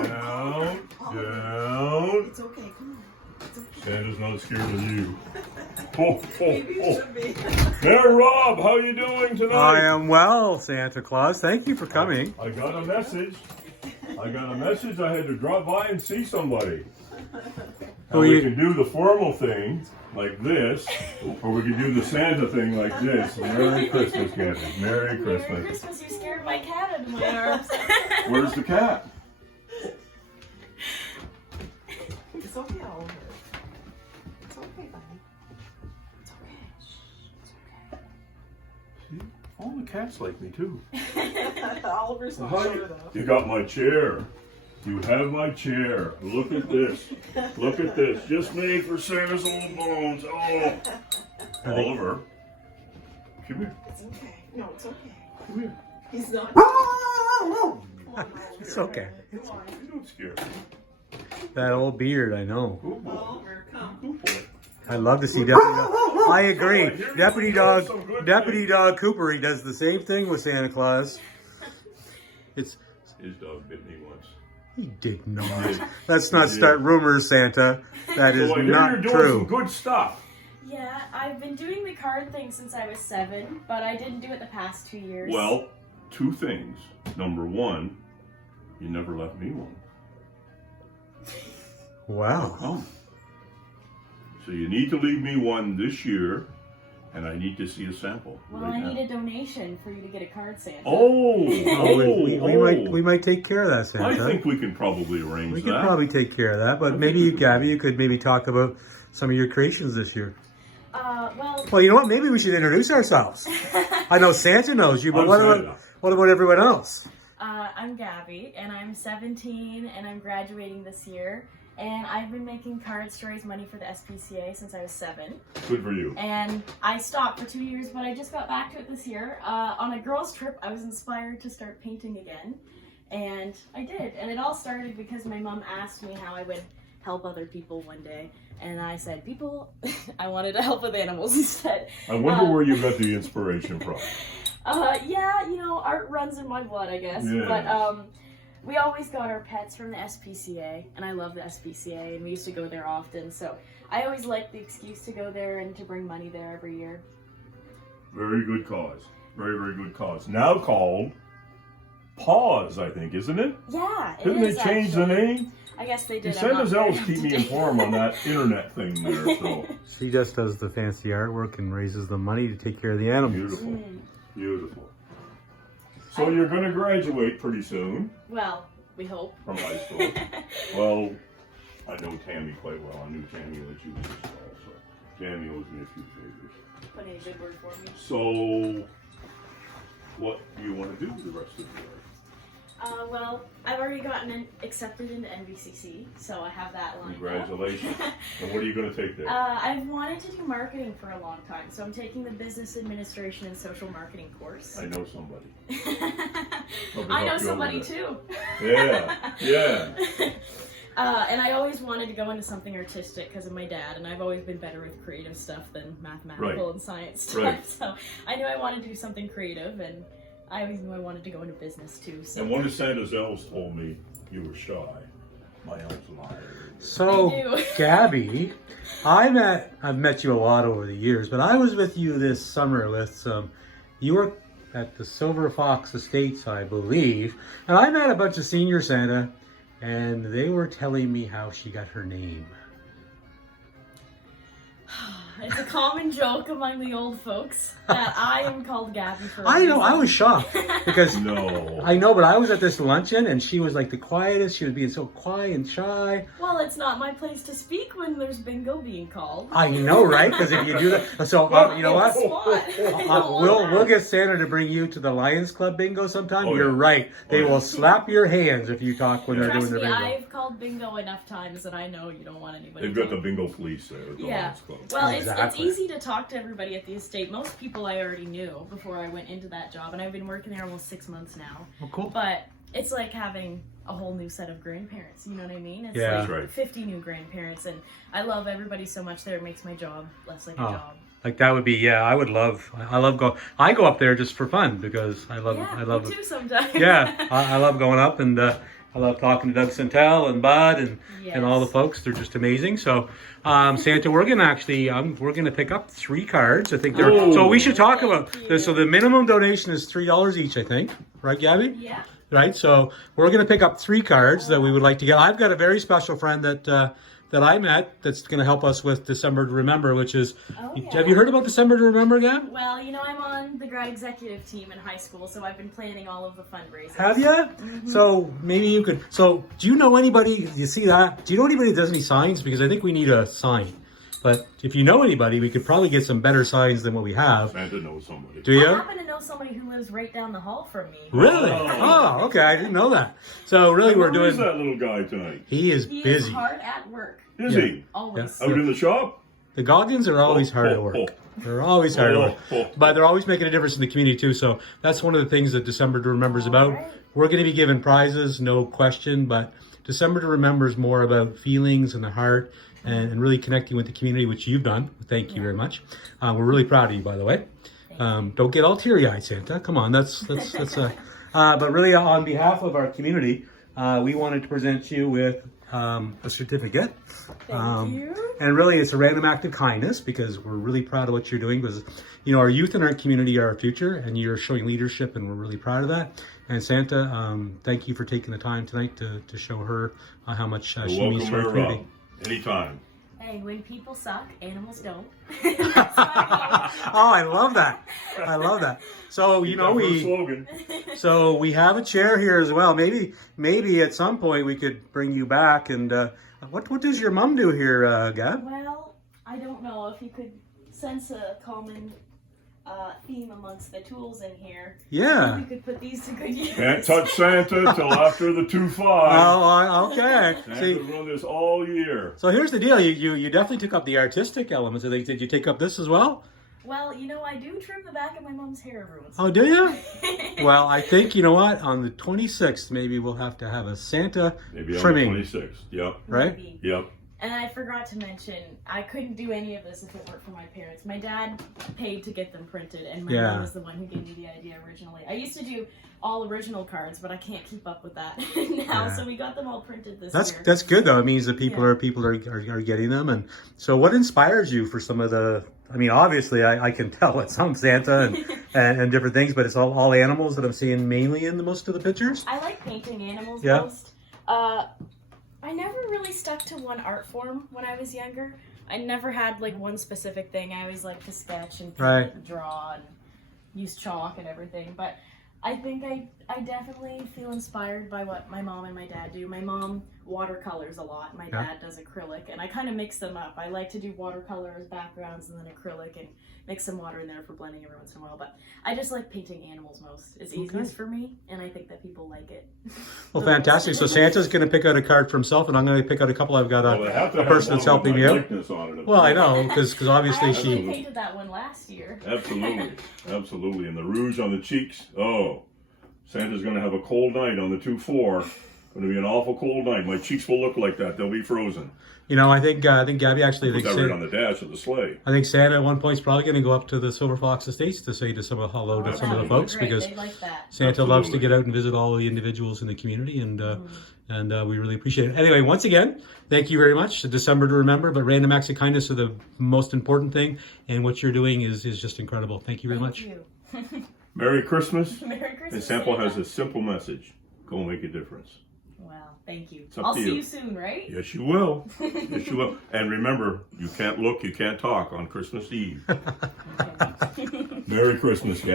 Down. It's okay, come on. It's okay. Santa's not scared of you. Oh, Maybe you should be. There, Rob, how you doing tonight? I am well, Santa Claus. Thank you for coming. I got a message. I had to drop by and see somebody. And we can do the formal thing like this, or we can do the Santa thing like this. Merry Christmas, Gabby. Merry Christmas. Merry Christmas, you scared my cat into my arms. Where's the cat? It's okay, Oliver. It's okay, buddy. It's okay. It's okay. See? All the cats like me too. Oliver's not sure though. You got my chair. You have my chair. Look at this. Look at this. Just made for Santa's old bones. Oh. Oliver. Come here. It's okay. No, it's okay. Come here. He's not. Come on, It's okay. Come on. You don't scare me. That old beard, I know. Good boy. Oliver, come. Good boy. I'd love to see Deputy Dog. I agree. Deputy Dog Cooper, he does the same thing with Santa Claus. His dog bit me once. He did not. Let's not start rumors, Santa. That is So I hear not you're doing true. some good stuff. Yeah, I've been doing the card thing since I was 7, but I didn't do it the past 2 years. Well, 2 things. Number 1, you never left me one. Wow. Oh. So you need to leave me one this year, and I need to see a sample. Well, right I now. need a donation for you to get a card, Santa. We might take care of that, Santa. I think we can probably arrange we that. could probably take care of that, but maybe you, Gabby, you could maybe talk about some of your creations this year. Well, You know what? Maybe we should introduce ourselves. I know Santa knows you, but what about everyone else? I'm Gabby, and I'm 17, and I'm graduating this year. And I've been making cards to raise money for the SPCA since I was 7. Good for you. And I stopped for 2 years, but I just got back to it this year. On a girls' trip, I was inspired to start painting again. And I did. And it all started because my mom asked me how I would help other people one day. And I said, I wanted to help with animals instead. I wonder where you got the inspiration from. Yeah, art runs in my blood, I guess. Yes. But we always got our pets from the SPCA, and I love the SPCA, and we used to go there often. So I always liked the excuse to go there and to bring money there every year. Very good cause. Very, very good cause. Now called Paws, I think, isn't it? Yeah, it Didn't is, they change the actually. name? I guess they did. Santa's elves keep me informed on that internet thing there. So He just does the fancy artwork and raises the money to take care of the animals. beautiful. Beautiful. So you're going to graduate pretty soon Well, we hope. from high school. Well, I know Tammy quite well. I knew Tammy when she was as well. So Tammy owes me a few favors. Put in a good word for me. So what do you want to do the rest of the year? Well, I've already gotten accepted into NBCC, so I have that lined Congratulations. And what are you going to take there? I've wanted to do marketing for a long time, so I'm taking the Business Administration and Social Marketing course. I know somebody. I know somebody too. Yeah, yeah. And I always wanted to go into something artistic because of my dad, and I've always been better with creative stuff than mathematical and science stuff. Right. So I knew I wanted to do something creative, and I always knew I wanted to go into business too. So. And one of Santa's elves told me you were shy. My elves lied. So, Gabby, I've met you a lot over the years, but I was with you this summer with you were at the Silver Fox Estates, I believe, and I met a bunch of senior Santa, and they were telling me how she got her name. It's a common joke among the old folks that I am called Gabby for a I know, reason. I was shocked because No. I know, but I was at this luncheon and she was like the quietest. She was being so quiet and shy. Well, it's not my place to speak when there's bingo being called. I know, right? Because if you do that, so you know what? We'll get Santa to bring you to the Lions Club bingo sometime. Oh, You're yeah. right. They Oh, yeah. will slap your hands if you talk when they're Trust doing me, their bingo. I've called bingo enough times that I know you don't want anybody. They've got the to- bingo police there at the Yeah. Lions Club. Well, Exactly. it's easy to talk to everybody at the estate. Most people I already knew before I went into that job, and I've been working there almost 6 months now. Oh, cool. But it's like having a whole new set of grandparents. You know what I mean? It's Yeah. like That's right. 50 new grandparents, and I love everybody so much there. It makes my job less like a Oh. job. Like that would be, yeah, I go up there just for fun because I love me too sometimes. Yeah, I love going up, and I love talking to Doug Santel and Bud and all the folks. They're just amazing. So, Santa, we're gonna pick up 3 cards. I think they're. So we should talk about this. So the minimum donation is $3 each. I think, right, Gabby? Yeah. Right. So we're gonna pick up 3 cards that we would like to get. I've got a very special friend that I met that's going to help us with December to Remember, which is, have you heard about December to Remember, Gab? Well, you know, I'm on the grad executive team in high school, so I've been planning all of the fundraisers. Have you? Mm-hmm. So maybe you could, so do you know anybody, you see that? Do you know anybody that does any signs? Because I think we need a sign. But if you know anybody, we could probably get some better signs than what we have. Santa knows somebody. Do you? I happen to know somebody who lives right down the hall from me. Really? Oh, okay. I didn't know that. So really we're doing. Where is that little guy tonight? He is He busy. is hard at work. Is he? Always. Out in the shop? The Goggins are always hard at work. They're always hard at work. But they're always making a difference in the community too. So that's one of the things that December to Remember is about. Right. We're going to be giving prizes, no question. But December to Remember is more about feelings and the heart and really connecting with the community, which you've done. Thank you very much. We're really proud of you, by the way. Don't get all teary-eyed, Santa. Come on, that's but really on behalf of our community, we wanted to present you with a certificate. Thank you. And really it's a random act of kindness because we're really proud of what you're doing because, you know, our youth in our community are our future and you're showing leadership and we're really proud of that. And Santa, thank you for taking the time tonight to show her how much she means to our community. Anytime. Hey, when people suck, animals don't. Oh, I love that. I love that. So, you know, we have a chair here as well. Maybe at some point we could bring you back. And what does your mom do here, Gab? Well, I don't know if you could sense a common theme amongst the tools in here. Yeah. We could put these to good use. Can't touch Santa till after the 2-5. Oh, okay. Santa's run this all year. So here's the deal. You definitely took up the artistic elements. I think. Did you take up this as well? Well, you know, I do trim the back of my mom's hair every once in a Oh, do you? Well, I think, you know what? On the 26th, maybe we'll have to have a Santa trimming. On the 26th. Yep. Right? Maybe. Yep. And I forgot to mention, I couldn't do any of this if it weren't for my parents. My dad paid to get them printed, and my mom was the one who gave me the idea originally. I used to do all original cards, but I can't keep up with that now, so we got them all printed this year. That's good though. It means that people are getting them. And so, what inspires you for some of the? I mean, obviously, I can tell it's some Santa and different things, but it's all animals that I'm seeing mainly in most of the pictures. I like painting animals Yeah. most. I never really stuck to one art form when I was younger. I never had like one specific thing. I always liked to sketch and paint and draw and use chalk and everything. But I think I definitely feel inspired by what my mom and my dad do. My mom watercolors a lot. My dad does acrylic, and I kind of mix them up. I like to do watercolor as backgrounds and then acrylic and mix some water in there for blending every once in a while. But I just like painting animals most. It's easiest for me, and I think that people like it. Well, fantastic. So Santa's going to pick out a card for himself, and I'm going to pick out a couple. I've got a person that's helping me out. Well, I know, because obviously I painted that one last year. Absolutely. Absolutely. And the rouge on the cheeks. Oh, Santa's going to have a cold night on the 2-4. Going to be an awful cold night. My cheeks will look like that. They'll be frozen. You know, I think Gabby actually Put that right on the dash of the sleigh. I think Santa at one point is probably going to go up to the Silver Fox Estates to say hello to some of the folks because Santa loves to get out and visit all the individuals in the community, and we really appreciate it. Anyway, once again, thank you very much. December to Remember, but random acts of kindness are the most important thing, and what you're doing is just incredible. Thank you very much. Thank you. Merry Christmas. Merry Christmas. And Sample has a simple message. Go make a difference. Wow, thank you. Up I'll to see you. you soon, right? Yes, you will. Yes, you will. And remember, you can't look, you can't talk on Christmas Eve. Okay. Merry Christmas, Gabby.